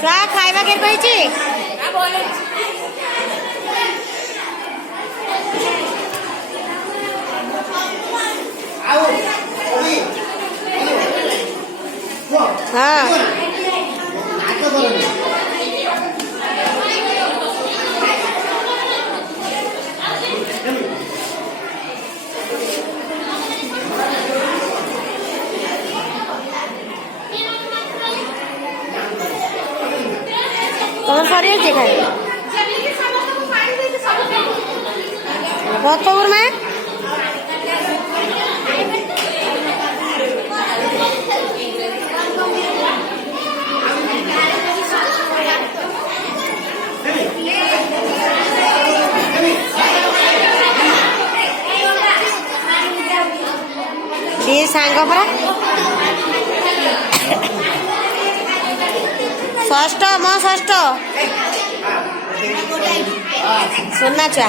ଛୁଆ ଖାଇବା କେ କହିଛି ହଁ ତମ ସରିଯାଇଛି ଖାଇବା ଭତ ଗୁରୁମା ଦି ସାଙ୍ଗ ପରା ଷଷ୍ଠ ମୋ ଷଷ୍ଠ ସୁନା ଛୁଆ